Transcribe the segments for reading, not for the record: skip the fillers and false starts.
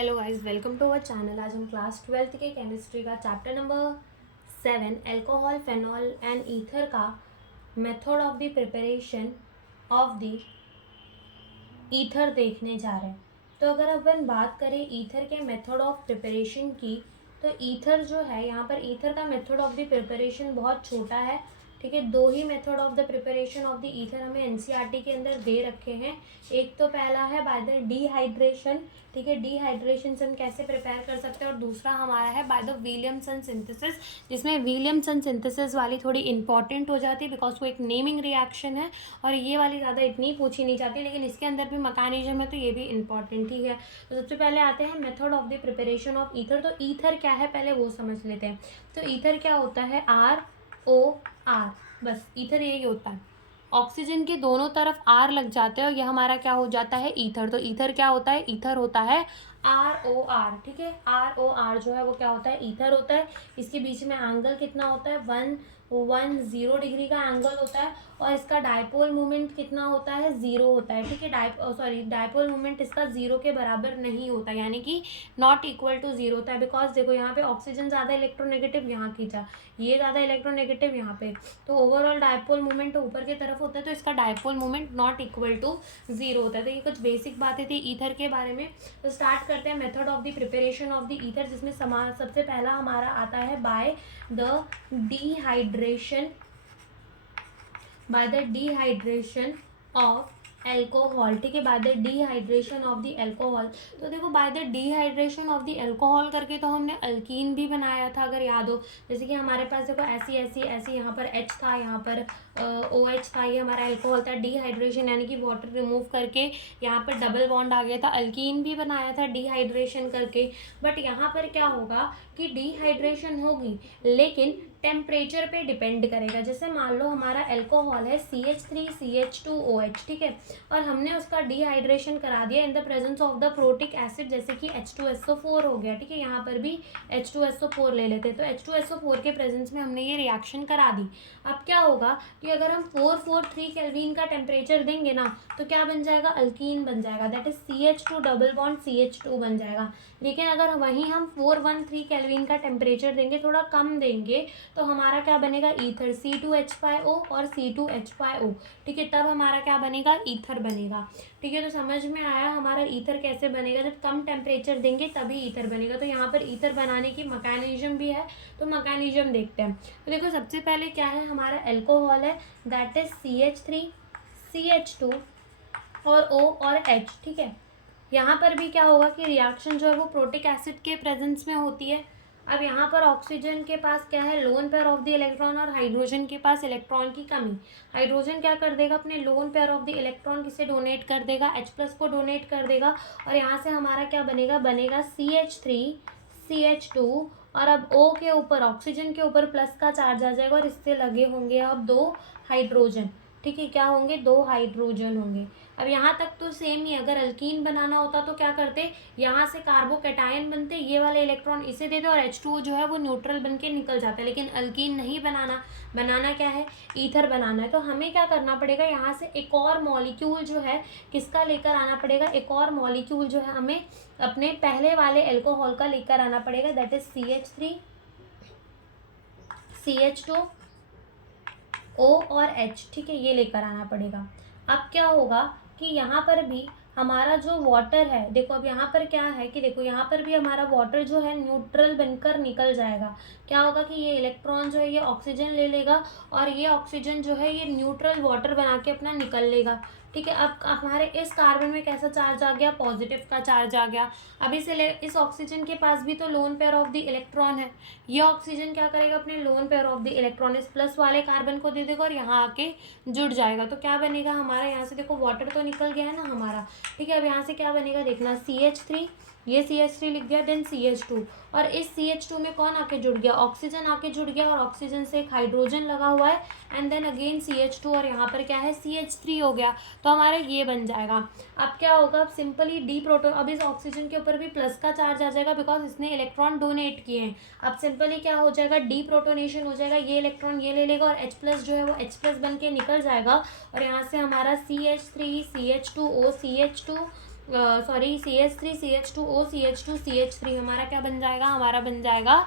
Hello guys, welcome to our channel. आज हम class 12th के केमिस्ट्री का chapter number 7 alcohol, phenol and ether का method of the preparation of the ether देखने जा रहे हैं। तो अगर अपन बात करें ईथर के मेथड ऑफ प्रिपरेशन की, तो ईथर जो है, यहाँ पर ईथर का मेथड ऑफ द प्रिपरेशन बहुत छोटा है। ठीक है, दो ही method of the preparation of the ether हमें एनसीईआरटी के अंदर दे रखे हैं। एक तो पहला है बाय द डिहाइड्रेशन। ठीक है, डिहाइड्रेशन से हम कैसे प्रिपेयर कर सकते हैं, और दूसरा हमारा है बाय द विलियमसन सिंथेसिस, जिसमें विलियमसन सिंथेसिस वाली थोड़ी इंपॉर्टेंट हो जाती है बिकॉज वो एक नेमिंग रिएक्शन है, और ये वाली ज़्यादा इतनी पूछी नहीं जाती, लेकिन इसके अंदर भी मैकेनिज्म है तो ये भी इंपॉर्टेंट। ठीक है, तो सबसे पहले आते हैं method of the preparation of ether. तो ईथर क्या है पहले वो समझ लेते हैं। तो ईथर क्या होता है, ROR, बस ईथर यही होता है। ऑक्सीजन के दोनों तरफ R लग जाते हैं और यह हमारा क्या हो जाता है, ईथर। तो ईथर क्या होता है, ईथर होता है ROR। ठीक है, ROR जो है वो क्या होता है, ईथर होता है। इसके बीच में एंगल कितना होता है, 110 डिग्री का एंगल होता है, और इसका डायपोल मोमेंट कितना होता है, 0 होता है। ठीक है, डायपोल मोमेंट इसका 0 के बराबर नहीं होता, यानी कि नॉट इक्वल टू 0 होता है। बिकॉज देखो यहाँ पे ऑक्सीजन ज़्यादा इलेक्ट्रोनेगेटिव यहाँ खींचा, ये ज़्यादा इलेक्ट्रोनेगेटिव यहाँ पे, तो ओवरऑल डायपोल मोमेंट ऊपर की तरफ होता है, तो इसका dipole moment not equal to 0 होता है। तो ये कुछ बेसिक बातें थी ईथर के बारे में। तो स्टार्ट करते हैं method of the preparation of the ether, जिसमें सबसे पहला हमारा आता है by the dehydration of alcohol. ठीक है, by the dehydration of the alcohol. तो देखो, by the dehydration of the alcohol करके तो हमने अल्कीन भी बनाया था, अगर याद हो। जैसे कि हमारे पास देखो ऐसी यहाँ पर H था, यहाँ पर OH था, ये हमारा एल्कोहल था। डिहाइड्रेशन यानी कि वाटर रिमूव करके यहाँ पर डबल बॉन्ड आ गया था, अल्कीन भी बनाया था डिहाइड्रेशन करके। बट यहाँ पर क्या होगा कि डिहाइड्रेशन होगी, लेकिन टेम्परेचर पे डिपेंड करेगा। जैसे मान लो हमारा एल्कोहल है CH3CH2OH, ठीक है, और हमने उसका डिहाइड्रेशन करा दिया in the presence of the protic acid, जैसे कि H2SO4 हो गया। ठीक है, यहाँ पर भी H2SO4 ले लेते, तो H2SO4 के प्रेजेंस में हमने ये रिएक्शन करा दी। अब क्या होगा कि अगर हम 443 केल्विन का टेम्परेचर देंगे ना, तो क्या बन जाएगा, अल्कीन बन जाएगा, that is CH2 double bond CH2 बन जाएगा। लेकिन अगर वहीं हम 413 केल्विन का टेम्परेचर देंगे, थोड़ा कम देंगे, तो हमारा क्या बनेगा, ईथर, C2H5O और C2H5O। ठीक है, तब हमारा क्या बनेगा, ईथर बनेगा। ठीक है, तो समझ में आया हमारा ईथर कैसे बनेगा, जब कम टेम्परेचर देंगे तभी ईथर बनेगा। तो यहाँ पर ईथर बनाने की मैकेनिज्म भी है, तो मैकेनिज्म देखते हैं। तो देखो, सबसे पहले क्या है, हमारा एल्कोहल है, दैट इज CH3 CH2 और O और H। ठीक है, यहाँ पर भी क्या होगा कि रिएक्शन जो है वो प्रोटिक एसिड के प्रेजेंस में होती है। अब यहाँ पर ऑक्सीजन के पास क्या है, lone pair of the electron, और हाइड्रोजन के पास इलेक्ट्रॉन की कमी। हाइड्रोजन क्या कर देगा, अपने lone pair of the electron किसे डोनेट कर देगा, H+ को डोनेट कर देगा, और यहाँ से हमारा क्या बनेगा CH3 CH2, और अब O के ऊपर, ऑक्सीजन के ऊपर प्लस का चार्ज आ जाएगा, और इससे लगे होंगे अब 2 हाइड्रोजन। ठीक है, क्या होंगे, 2 हाइड्रोजन होंगे। अब यहाँ तक तो सेम ही, अगर अल्कीन बनाना होता तो क्या करते, यहाँ से कार्बोकैटायन बनते, ये वाले इलेक्ट्रॉन इसे देते, और H2O जो है वो न्यूट्रल बन के निकल जाता है। लेकिन अल्कीन नहीं बनाना क्या है, ईथर बनाना है। तो हमें क्या करना पड़ेगा, यहाँ से एक और मॉलिक्यूल जो है किसका लेकर आना पड़ेगा, एक और मॉलिक्यूल जो है हमें अपने पहले वाले एल्कोहल का लेकर आना पड़ेगा, that is CH3 CH2 O और H। ठीक है, ये लेकर आना पड़ेगा। अब क्या होगा कि यहाँ पर भी हमारा जो वाटर है, देखो अब यहाँ पर क्या है कि देखो यहाँ पर भी हमारा वाटर जो है न्यूट्रल बनकर निकल जाएगा। क्या होगा कि ये इलेक्ट्रॉन जो है ये ऑक्सीजन ले लेगा, और ये ऑक्सीजन जो है ये न्यूट्रल वाटर बना के अपना निकल लेगा। ठीक है, अब हमारे इस कार्बन में कैसा चार्ज आ गया, पॉजिटिव का चार्ज आ गया। अब इस ऑक्सीजन के पास भी तो lone pair of the electron है, ये ऑक्सीजन क्या करेगा, अपने lone pair of the electron इस प्लस वाले कार्बन को दे देगा, और यहाँ आके जुड़ जाएगा। तो क्या बनेगा हमारा, यहाँ से देखो वाटर तो निकल गया है ना हमारा। ठीक है, अब यहाँ से क्या बनेगा देखना, CH3, ये CH3 लिख दिया, देन CH2, और इस CH2 में कौन आके जुड़ गया, ऑक्सीजन आके जुड़ गया, और ऑक्सीजन से एक हाइड्रोजन लगा हुआ है, एंड देन अगेन CH2, और यहाँ पर क्या है, CH3 हो गया। तो हमारा ये बन जाएगा। अब क्या होगा, अब सिंपली अब इस ऑक्सीजन के ऊपर भी प्लस का चार्ज आ जाएगा, बिकॉज इसने इलेक्ट्रॉन डोनेट किए हैं। अब सिंपली क्या हो जाएगा, डीप्रोटोनेशन हो जाएगा, ये इलेक्ट्रॉन ये ले लेगा, और H+ जो है वो H+ बन के निकल जाएगा, और यहाँ से हमारा CH3 CH2O CH2 sorry CH3 CH2O CH2 CH3 हमारा क्या बन जाएगा, हमारा बन जाएगा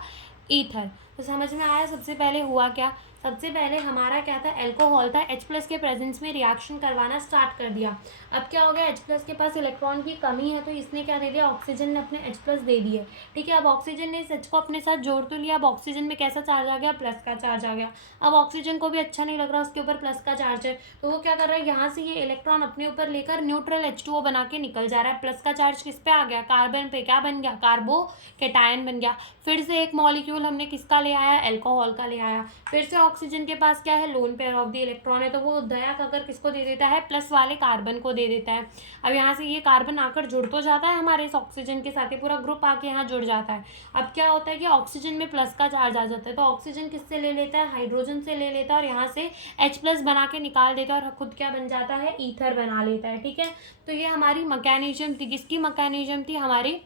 ईथर। तो समझ में आया। सबसे पहले हुआ क्या, सबसे पहले हमारा क्या था, अल्कोहल था, H+ के प्रेजेंस में रिएक्शन करवाना स्टार्ट कर दिया। अब क्या हो गया, H+ के पास इलेक्ट्रॉन की कमी है, तो इसने क्या दे दिया, ऑक्सीजन ने अपने H+ दे दिए। ठीक है, अब ऑक्सीजन ने इस H को अपने साथ जोड़ तो लिया। अब ऑक्सीजन में कैसा चार्ज आ गया, प्लस का चार्ज आ गया। अब ऑक्सीजन को भी अच्छा नहीं लग रहा, उसके ऊपर प्लस का चार्ज है, तो वो क्या कर रहा है, यहाँ से ये इलेक्ट्रॉन अपने ऊपर लेकर न्यूट्रल H2O बना के निकल जा रहा है। प्लस का चार्ज किस पे आ गया, कार्बन पे। क्या बन गया, कार्बोकेटायन बन गया। फिर से एक मॉलिक्यूल हमने किसका ले आया, अल्कोहल का ले आया। फिर से ऑक्सीजन के पास क्या है, lone pair of the electron है, तो वो दया कर किसको दे देता है, प्लस वाले कार्बन को दे देता है। अब यहाँ से ये कार्बन आकर जुड़ तो जाता है हमारे इस ऑक्सीजन के साथ, ये पूरा ग्रुप आके यहाँ जुड़ जाता है। अब क्या होता है कि ऑक्सीजन में प्लस का चार्ज आ जाता है, तो ऑक्सीजन किससे ले लेता है, हाइड्रोजन से ले लेता है, और यहाँ से H+ बना के निकाल देता है, और खुद क्या बन जाता है, ईथर बना लेता है। ठीक है, तो ये हमारी मैकेनिज्म थी, किसकी मैकेनिज्म थी, हमारी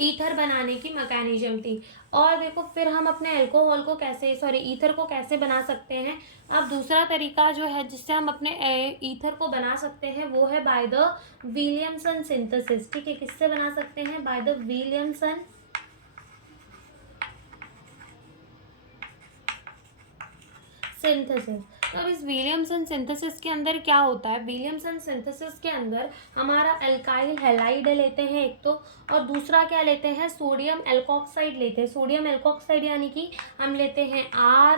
ईथर बनाने की मैकेनिज्म थी। और देखो फिर हम अपने अल्कोहल को कैसे, सॉरी ईथर को कैसे बना सकते हैं। अब दूसरा तरीका जो है जिससे हम अपने ईथर को बना सकते हैं वो है बाय द विलियमसन सिंथेसिस। ठीक है, किससे बना सकते हैं, बाय द विलियमसन सिंथेसिस। तो अब इस विलियमसन सिंथेसिस के अंदर क्या होता है, विलियमसन सिंथेसिस के अंदर हमारा अल्काइल हैलाइड लेते हैं एक तो, और दूसरा क्या लेते हैं, सोडियम एल्कोक्साइड लेते हैं। सोडियम एल्कोक्साइड यानी कि हम लेते हैं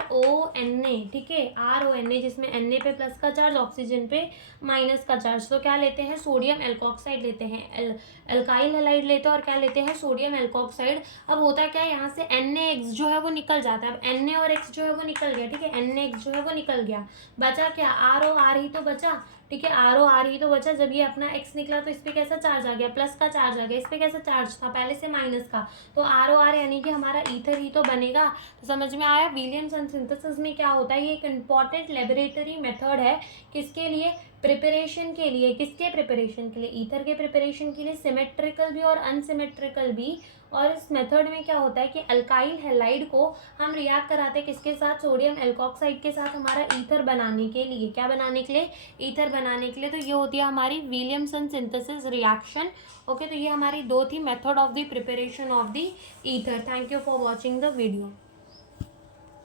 RONA। ठीक है, RONA, जिसमें Na पे प्लस का चार्ज, ऑक्सीजन पे माइनस का चार्ज। तो क्या लेते हैं, सोडियम एल्कोक्साइड लेते हैं, अल्काइल हैलाइड लेते हैं, और क्या लेते हैं, सोडियम एल्कोक्साइड। अब होता क्या है, यहाँ से NaX जो है वो निकल जाता है। अब Na और X जो है वो निकल गया। ठीक है, NaX जो है वो निकल गया, बचा क्या, ROR ही तो बचा। ठीक है, ROR ही तो बचा। जब ये अपना X निकला तो इस पे कैसा चार्ज आ गया, प्लस का चार्ज आ गया। इस पे कैसा चार्ज था, पहले से माइनस का, तो ROR यानी कि हमारा ईथर ही तो बनेगा। तो समझ में आया। विलियमसन सिंथेसिस में क्या होता है, ये एक इम्पॉर्टेंट लेबोरेटरी मेथड है, किसके लिए, प्रिपरेशन के लिए। किसके प्रिपरेशन के लिए, ईथर के प्रिपरेशन के लिए, सिमेट्रिकल भी और अनसिमेट्रिकल भी। और इस मेथड में क्या होता है कि अल्काइल हैलाइड को हम रिएक्ट कराते हैं किसके साथ, सोडियम एल्कोक्साइड के साथ, हमारा ईथर बनाने के लिए। क्या बनाने के लिए, ईथर बनाने के लिए। तो ये होती है हमारी विलियमसन सिंथेसिस रिएक्शन। ओके, तो ये हमारी दो थी, method of the preparation of the ether. Thank you for watching the video.